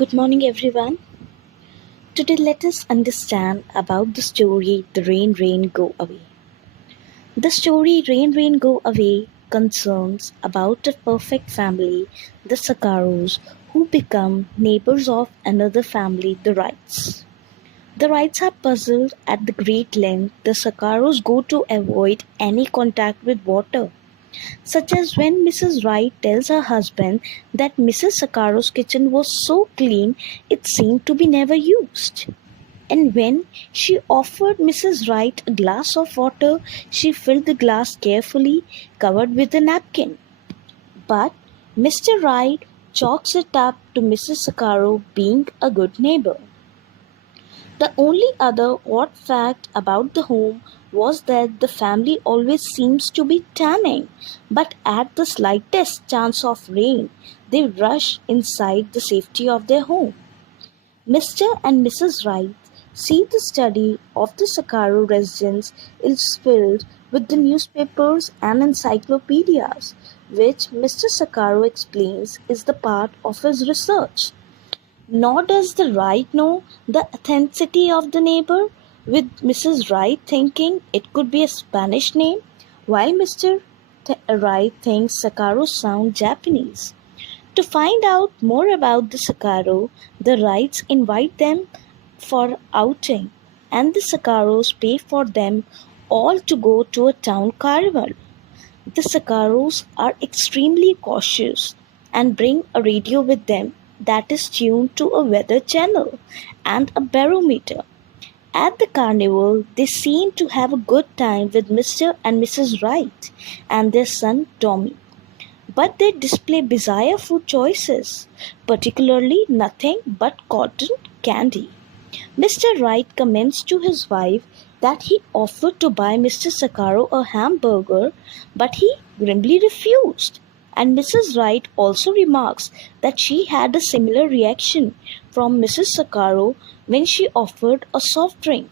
Good morning, everyone. Today, let us understand about the story The Rain, Rain, Go Away. The story Rain, Rain, Go Away concerns about a perfect family, the Sakkaros, who become neighbors of another family, the Wrights. The Wrights are puzzled at the great length the Sakkaros go to avoid any contact with water, such as when Mrs. Wright tells her husband that Mrs. Sakkaro's kitchen was so clean it seemed to be never used. And when she offered Mrs. Wright a glass of water, she filled the glass carefully, covered with a napkin. But Mr. Wright chalks it up to Mrs. Sakkaro being a good neighbor. The only other odd fact about the home was that the family always seems to be tanning, but at the slightest chance of rain, they rush inside the safety of their home. Mr. and Mrs. Wright see the study of the Sakkaro residence is filled with the newspapers and encyclopedias, which Mr. Sakkaro explains is the part of his research. Nor does the Wright know the authenticity of the neighbor, with Mrs. Wright thinking it could be a Spanish name, while Mr. Wright thinks Sakkaro sounds Japanese. To find out more about the Sakkaro, the Wrights invite them for outing, and the Sakkaros pay for them all to go to a town carnival. The Sakkaros are extremely cautious and bring a radio with them that is tuned to a weather channel and a barometer. At the carnival, they seem to have a good time with Mr. and Mrs. Wright and their son Tommy. But they display bizarre food choices, particularly nothing but cotton candy. Mr. Wright comments to his wife that he offered to buy Mr. Sakkaro a hamburger, but he grimly refused. And Mrs. Wright also remarks that she had a similar reaction from Mrs. Sakkaro when she offered a soft drink.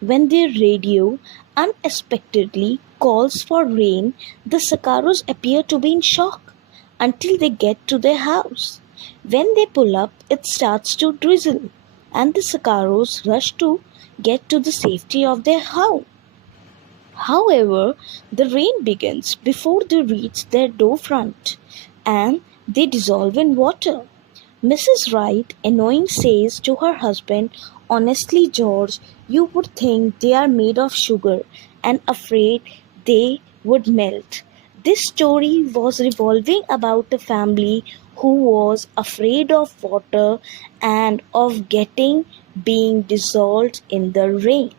When their radio unexpectedly calls for rain, the Sakkaros appear to be in shock until they get to their house. When they pull up, it starts to drizzle, and the Sakkaros rush to get to the safety of their house. However, the rain begins before they reach their door front, and they dissolve in water. Mrs. Wright, annoying, says to her husband, "Honestly, George, you would think they are made of sugar and afraid they would melt." This story was revolving about a family who was afraid of water and of being dissolved in the rain.